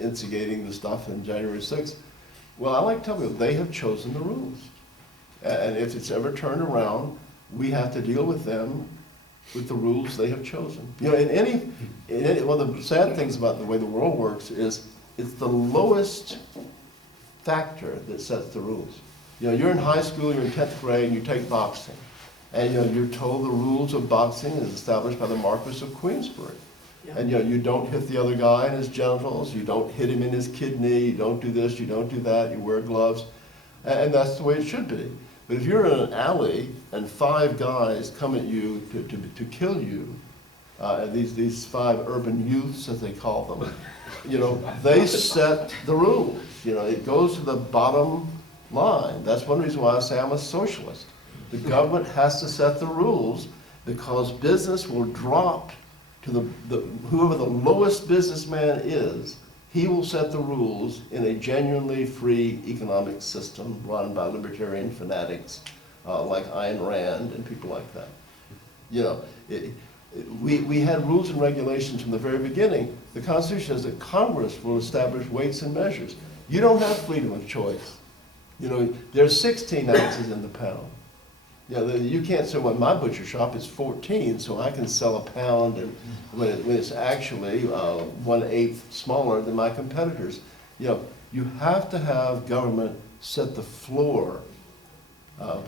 instigating the stuff in January 6th. Well, I like to tell people, they have chosen the rules. And if it's ever turned around, we have to deal with them with the rules they have chosen. You know, one of the sad things about the way the world works is it's the lowest factor that sets the rules. You know, you're in high school, you're in 10th grade, and you take boxing. And you know, you're told the rules of boxing is established by the Marquis of Queensberry. Yeah. And you know, you don't hit the other guy in his genitals, you don't hit him in his kidney, you don't do this, you don't do that, you wear gloves. And that's the way it should be. But if you're in an alley and 5 guys come at you to kill you, these 5 urban youths, as they call them, you know, they set the rules. You know, it goes to the bottom line. That's one reason why I say I'm a socialist. The government has to set the rules because business will drop to whoever the lowest businessman is. He will set the rules in a genuinely free economic system run by libertarian fanatics like Ayn Rand and people like that. You know, we had rules and regulations from the very beginning. The Constitution says that Congress will establish weights and measures. You don't have freedom of choice. You know, there's 16 ounces in the pound. You know, you can't say, well, my butcher shop is 14, so I can sell a pound and when it's actually 1/8 smaller than my competitors. You know, you have to have government set the floor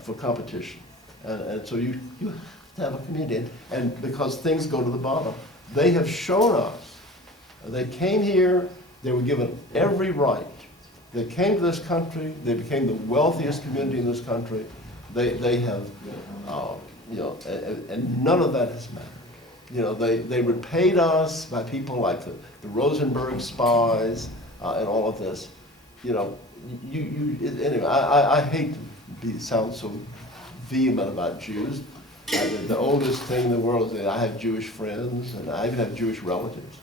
for competition. And so you have to have a community. And because things go to the bottom. They have shown us, they came here, they were given every right. They came to this country, they became the wealthiest community in this country. They have, you know, and none of that has mattered. You know, they repaid us by people like the Rosenberg spies and all of this. You know, anyway, I hate to sound so vehement about Jews. The oldest thing in the world is that I have Jewish friends and I even have Jewish relatives.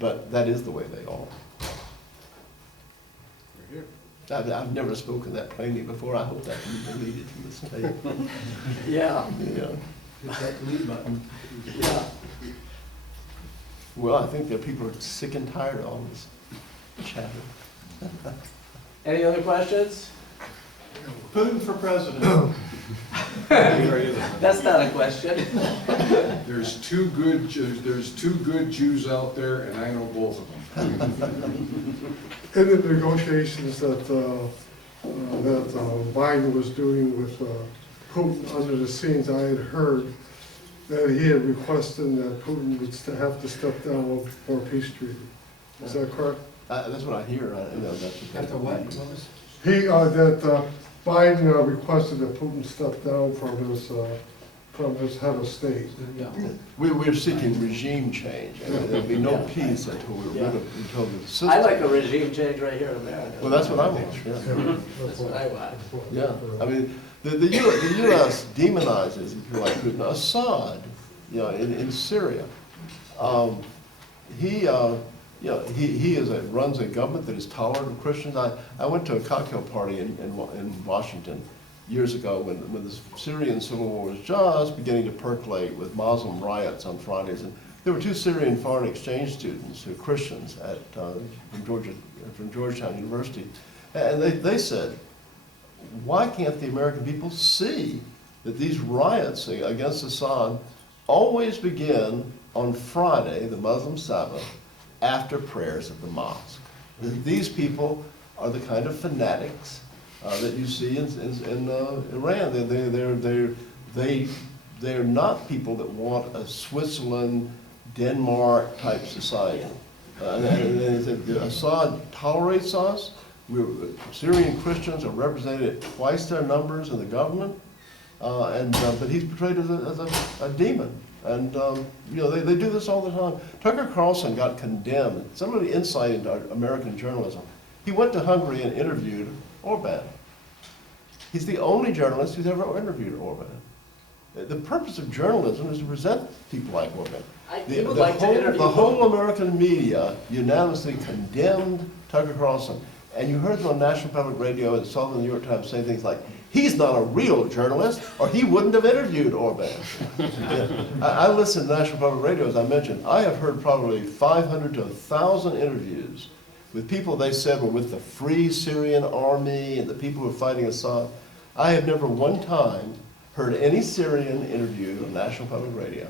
But that is the way they are. I've never spoken that plainly before. I hope that can be deleted from this tape. Yeah. Yeah. Hit that delete button. Yeah. Well, I think that people are sick and tired of all this chatter. Any other questions? Putin for president. That's not a question. There's two good Jews out there, and I know both of them. In the negotiations that Biden was doing with Putin under the scenes, I had heard that he had requested that Putin would have to step down for a peace treaty. Is that correct? That's what I hear. I know that's After what? What was? That Biden requested that Putin step down from his head of state. Yeah. We're seeking regime change, and there'll be no peace until we're rid of until the system. I like a regime change right here in America. Well, that's what I want. Yeah. That's what I want. Yeah. I mean, the U.S. demonizes people like Putin. Assad, you know, in Syria, he runs a government that is tolerant of Christians. I went to a cocktail party in Washington years ago when the Syrian civil war was just beginning to percolate with Muslim riots on Fridays. And there were 2 Syrian foreign exchange students who are Christians from Georgetown University. And they said, why can't the American people see that these riots against Assad always begin on Friday, the Muslim Sabbath, after prayers at the mosque? These people are the kind of fanatics that you see in Iran. They're not people that want a Switzerland, Denmark type society. Assad tolerates us. Syrian Christians are represented at twice their numbers in the government, but he's portrayed as a demon. And you know, they do this all the time. Tucker Carlson got condemned. Some of the insight into American journalism. He went to Hungary and interviewed Orban. He's the only journalist who's ever interviewed Orban. The purpose of journalism is to present people like Orban. The whole American media unanimously condemned Tucker Carlson. And you heard them on National Public Radio and saw the New York Times say things like, he's not a real journalist, or he wouldn't have interviewed Orban. Yeah. I listen to National Public Radio, as I mentioned. I have heard probably 500 to 1,000 interviews with people they said were with the Free Syrian Army and the people who were fighting Assad. I have never one time heard any Syrian interviewed on National Public Radio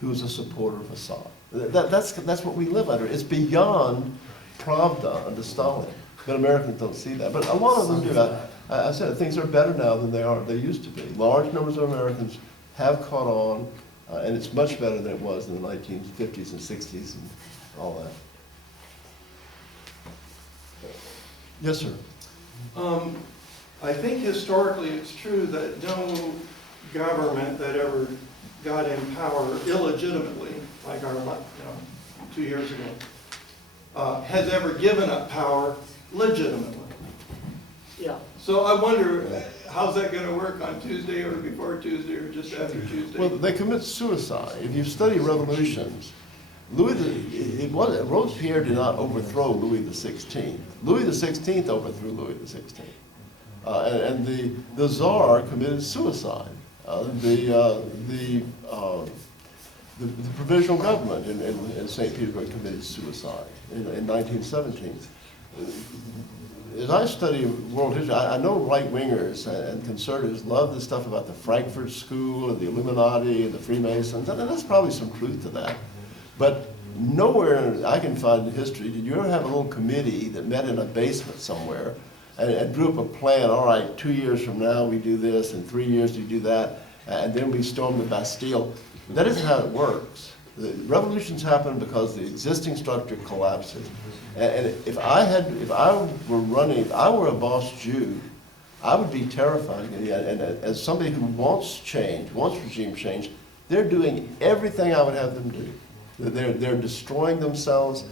who was a supporter of Assad. That's what we live under. It's beyond Pravda under Stalin. But Americans don't see that. But a lot of them do. I said things are better now than they used to be. Large numbers of Americans have caught on, and it's much better than it was in the 1950s and 60s and all that. Yes, sir. I think historically it's true that no government that ever got in power illegitimately, like our, 2 years ago, has ever given up power legitimately. Yeah. So I wonder, how's that going to work on Tuesday or before Tuesday or just after Tuesday? Well, they commit suicide. If you study revolutions, Robespierre did not overthrow Louis XVI. Louis XVI overthrew Louis XVI. And the Tsar committed suicide. The provisional government in St. Petersburg committed suicide in 1917. As I study world history, I know right-wingers and conservatives love this stuff about the Frankfurt School and the Illuminati and the Freemasons, and there's probably some truth to that. But nowhere I can find in history did you ever have a little committee that met in a basement somewhere and drew up a plan, all right, 2 years from now we do this, and 3 years we do that, and then we storm the Bastille. That isn't how it works. The revolutions happen because the existing structure collapses. And if I were a boss Jew, I would be terrified. And as somebody who wants change, wants regime change, they're doing everything I would have them do. They're destroying themselves.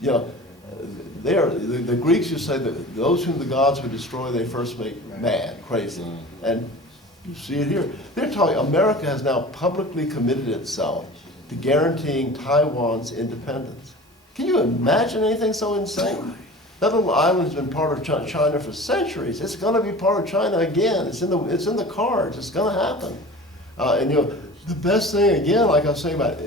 You know, the Greeks used to say that those whom the gods would destroy, they first make mad, crazy. And you see it here. They're talking, America has now publicly committed itself to guaranteeing Taiwan's independence. Can you imagine anything so insane? That little island has been part of China for centuries. It's going to be part of China again. It's in the cards. It's going to happen. And you know, the best thing, again, like I was saying about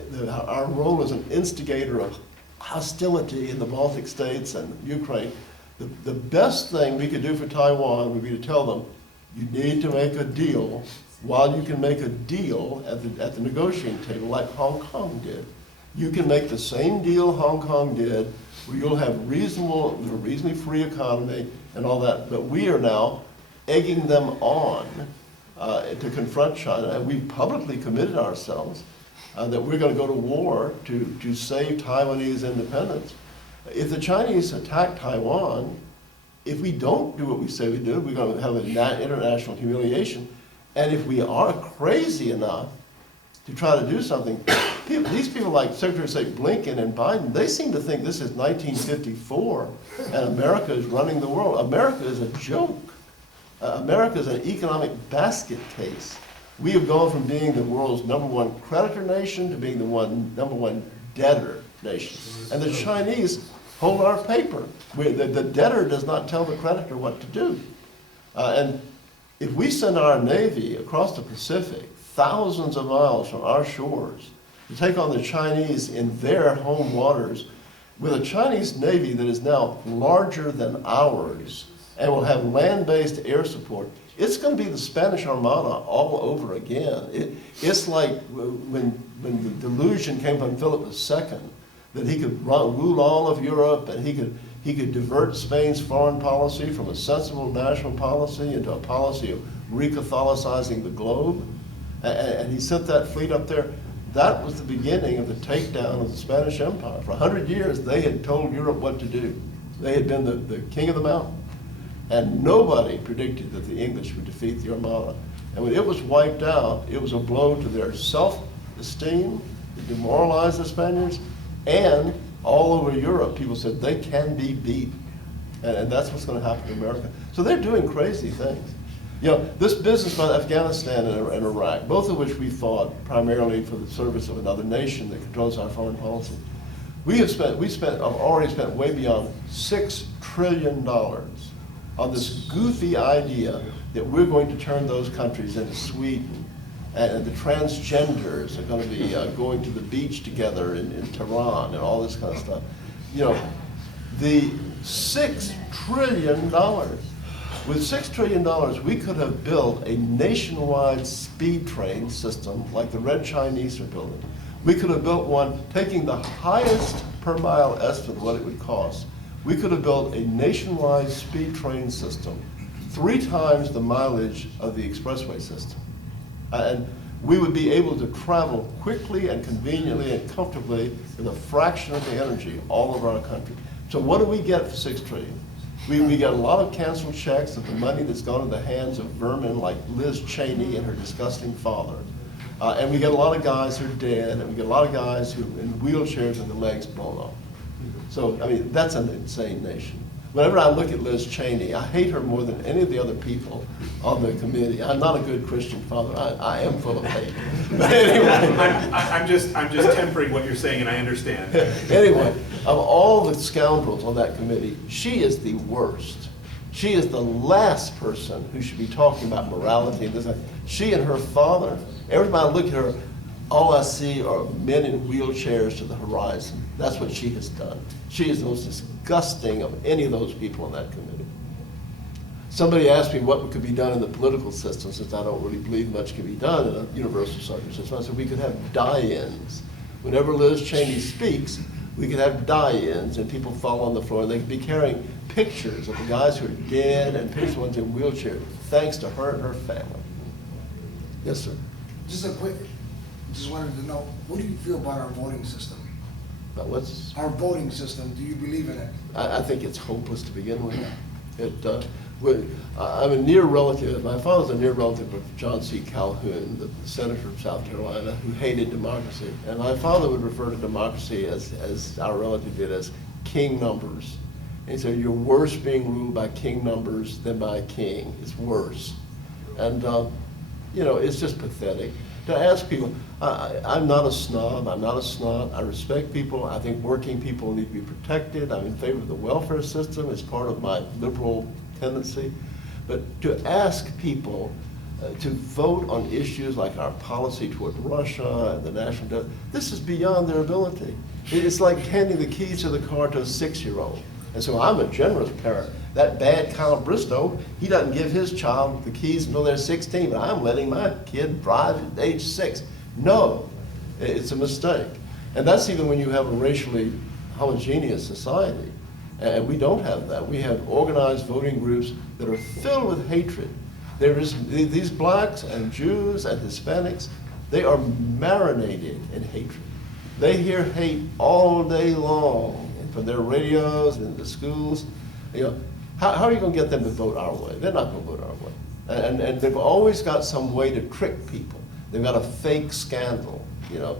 our role as an instigator of hostility in the Baltic states and Ukraine, the best thing we could do for Taiwan would be to tell them, you need to make a deal while you can make a deal at the negotiating table like Hong Kong did. You can make the same deal Hong Kong did, where you'll have a reasonably free economy and all that. But we are now egging them on to confront China, and we've publicly committed ourselves that we're going to go to war to save Taiwanese independence. If the Chinese attack Taiwan, if we don't do what we say we do, we're going to have an international humiliation. And if we are crazy enough to try to do something, these people like Secretary of State Blinken and Biden, they seem to think this is 1954 and America is running the world. America is a joke. America is an economic basket case. We have gone from being the world's #1 creditor nation to being the #1 debtor nation. And the Chinese hold our paper. The debtor does not tell the creditor what to do. And if we send our Navy across the Pacific, thousands of miles from our shores, to take on the Chinese in their home waters, with a Chinese Navy that is now larger than ours and will have land-based air support, it's going to be the Spanish Armada all over again. It's like when the delusion came from Philip II, that he could rule all of Europe and he could divert Spain's foreign policy from a sensible national policy into a policy of re-Catholicizing the globe. And he sent that fleet up there. That was the beginning of the takedown of the Spanish Empire. For 100 years, they had told Europe what to do. They had been the king of the mountain. And nobody predicted that the English would defeat the Armada. And when it was wiped out, it was a blow to their self-esteem. It demoralized the Spaniards. And all over Europe, people said they can be beaten. And that's what's going to happen to America. So they're doing crazy things. You know, this business about Afghanistan and Iraq, both of which we fought primarily for the service of another nation that controls our foreign policy, we've already spent way beyond $6 trillion on this goofy idea that we're going to turn those countries into Sweden, and the transgenders are going to be going to the beach together in Tehran and all this kind of stuff. You know, $6 trillion. With $6 trillion, we could have built a nationwide speed train system like the Red Chinese are building. We could have built one taking the highest per mile estimate of what it would cost. We could have built a nationwide speed train system 3 times the mileage of the expressway system. And we would be able to travel quickly and conveniently and comfortably with a fraction of the energy all over our country. So what do we get for $6 trillion? We get a lot of canceled checks of the money that's gone into the hands of vermin like Liz Cheney and her disgusting father. And we get a lot of guys who are dead, and we get a lot of guys who are in wheelchairs with their legs blown off. So, I mean, that's an insane nation. Whenever I look at Liz Cheney, I hate her more than any of the other people on the committee. I'm not a good Christian father. I am full of hate. But anyway. I'm just tempering what you're saying, and I understand. Anyway, of all the scoundrels on that committee, she is the worst. She is the last person who should be talking about morality and this. She and her father, every time I look at her, all I see are men in wheelchairs to the horizon. That's what she has done. She is the most disgusting of any of those people on that committee. Somebody asked me what could be done in the political system, since I don't really believe much can be done in a universal suffrage system. I said we could have die-ins. Whenever Liz Cheney speaks, we could have die-ins, and people fall on the floor, and they could be carrying pictures of the guys who are dead and pictures of ones in wheelchairs, thanks to her and her family. Yes, sir. Just a quick, just wanted to know, what do you feel about our voting system? But what's, Our voting system, do you believe in it? I think it's hopeless to begin with. I'm a near relative, my father's a near relative of John C. Calhoun, the senator from South Carolina, who hated democracy. And my father would refer to democracy as our relative did, as king numbers. And he said, you're worse being ruled by king numbers than by a king. It's worse. And, you know, it's just pathetic. To ask people, I'm not a snob, I'm not a snot, I respect people, I think working people need to be protected, I'm in favor of the welfare system, it's part of my liberal tendency. But to ask people to vote on issues like our policy toward Russia and the national debt, this is beyond their ability. It's like handing the keys to the car to a 6-year-old. And so I'm a generous parent. That bad Kyle Bristow, he doesn't give his child the keys until they're 16, but I'm letting my kid drive at age 6. No, it's a mistake. And that's even when you have a racially homogeneous society. And we don't have that. We have organized voting groups that are filled with hatred. There is, these blacks and Jews and Hispanics, they are marinated in hatred. They hear hate all day long, and from their radios and the schools. You know, how are you going to get them to vote our way? They're not going to vote our way. And they've always got some way to trick people. They've got a fake scandal, you know,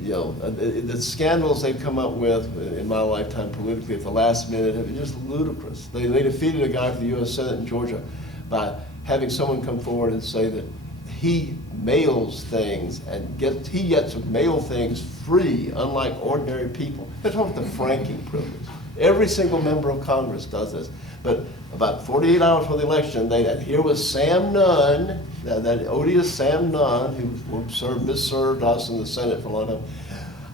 you know, the scandals they've come up with in my lifetime politically at the last minute have been just ludicrous. They defeated a guy for the U.S. Senate in Georgia by having someone come forward and say that he mails things and he gets to mail things free, unlike ordinary people. They're talking about the franking privilege. Every single member of Congress does this. But about 48 hours before the election, here was Sam Nunn, that odious Sam Nunn, who misserved us in the Senate for a long time.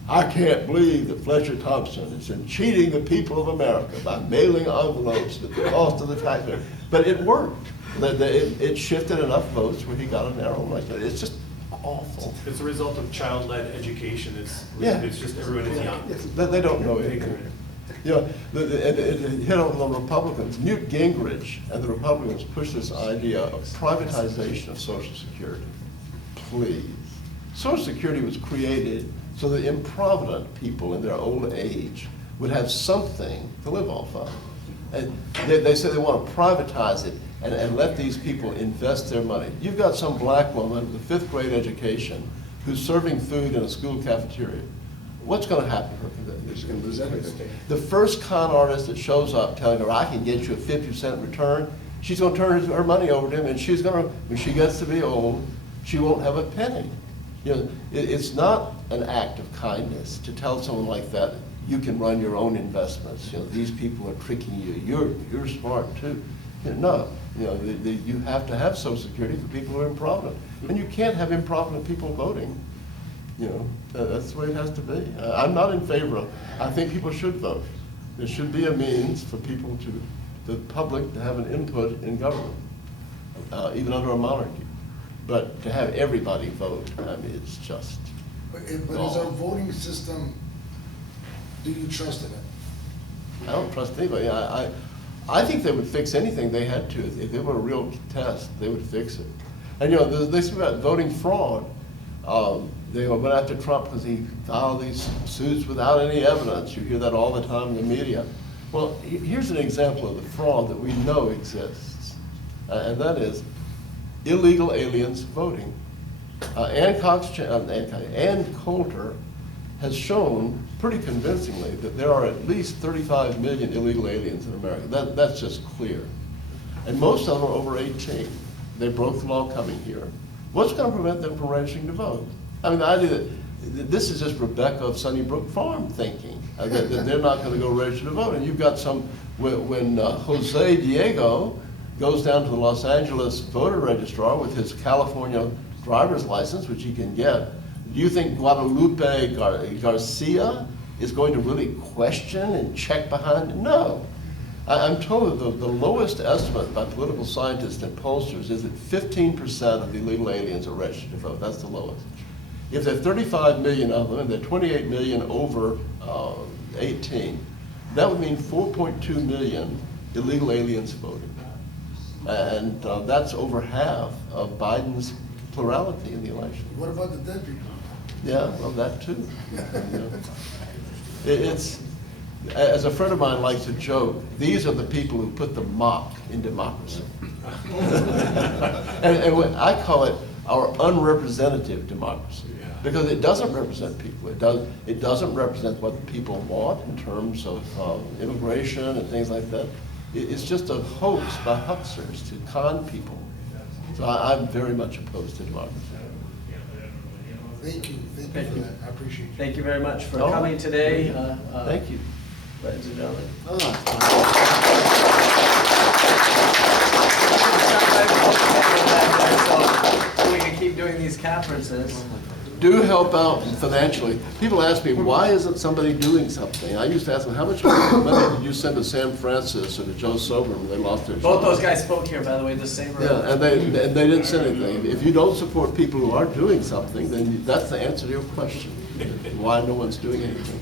I can't believe that Fletcher Thompson is cheating the people of America by mailing envelopes at the cost of the taxpayer. But it worked. It shifted enough votes where he got a narrow election. It's just awful. It's a result of child-led education. It's just everyone is young. They don't know anything. You know, it hit on the Republicans. Newt Gingrich and the Republicans pushed this idea of privatization of Social Security. Please. Social Security was created so that improvident people in their old age would have something to live off of. And they say they want to privatize it and let these people invest their money. You've got some black woman with a 5th grade education who's serving food in a school cafeteria. What's going to happen to her? She's going to lose everything. The first con artist that shows up telling her, I can get you a 50% return, she's going to turn her money over to him, and she's going to, when she gets to be old, she won't have a penny. You know, it's not an act of kindness to tell someone like that, you can run your own investments. You know, these people are tricking you. You're smart too. You know, no, you know, you have to have Social Security for people who are improvident, and you can't have improvident people voting. You know, that's the way it has to be. I'm not in favor of, I think people should vote, There should be a means for people to, the public to have an input in government, even under a monarchy. But to have everybody vote, I mean, it's just, But is our voting system, do you trust in it? I don't trust anybody. I think they would fix anything they had to. If it were a real test, they would fix it. And you know, this about voting fraud. They went after Trump because he filed these suits without any evidence. You hear that all the time in the media. Well, here's an example of the fraud that we know exists, and that is illegal aliens voting. Ann Coulter has shown pretty convincingly that there are at least 35 million illegal aliens in America. That's just clear. And most of them are over 18. They broke the law coming here. What's going to prevent them from registering to vote? I mean, the idea that this is just Rebecca of Sunnybrook Farm thinking, that they're not going to go register to vote. And you've got some, when Jose Diego goes down to the Los Angeles voter registrar with his California driver's license, which he can get, do you think Guadalupe Garcia is going to really question and check behind it? No. I'm told that the lowest estimate by political scientists and pollsters is that 15% of the illegal aliens are registered to vote. That's the lowest. If there are 35 million of them and there are 28 million over 18, that would mean 4.2 million illegal aliens voting. And that's over half of Biden's plurality in the election. What about the dead people? Yeah, well, that too. You know. It's, as a friend of mine likes to joke, these are the people who put the mop in democracy. and I call it our unrepresentative democracy, because it doesn't represent people. It doesn't represent what the people want in terms of immigration and things like that. It's just a hoax by hucksters to con people. So I'm very much opposed to democracy. Thank you for that, I appreciate you. Thank you very much for Oh. coming today. Thank you. Ladies and gentlemen. So we can keep doing these conferences. Do help out financially. People ask me, why isn't somebody doing something? I used to ask them, how much money did you send to San Francisco or to Joe Sober when they lost their Both job? those guys spoke here, by the way, the same room. Yeah, and they didn't say anything. If you don't support people who are doing something, then that's the answer to your question. Why no one's doing anything.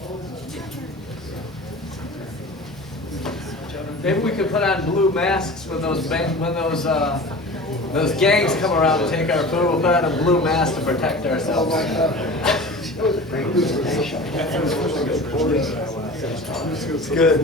Maybe we could put on blue masks when those gangs come around to take our food. We'll put on a blue mask to protect ourselves. Good.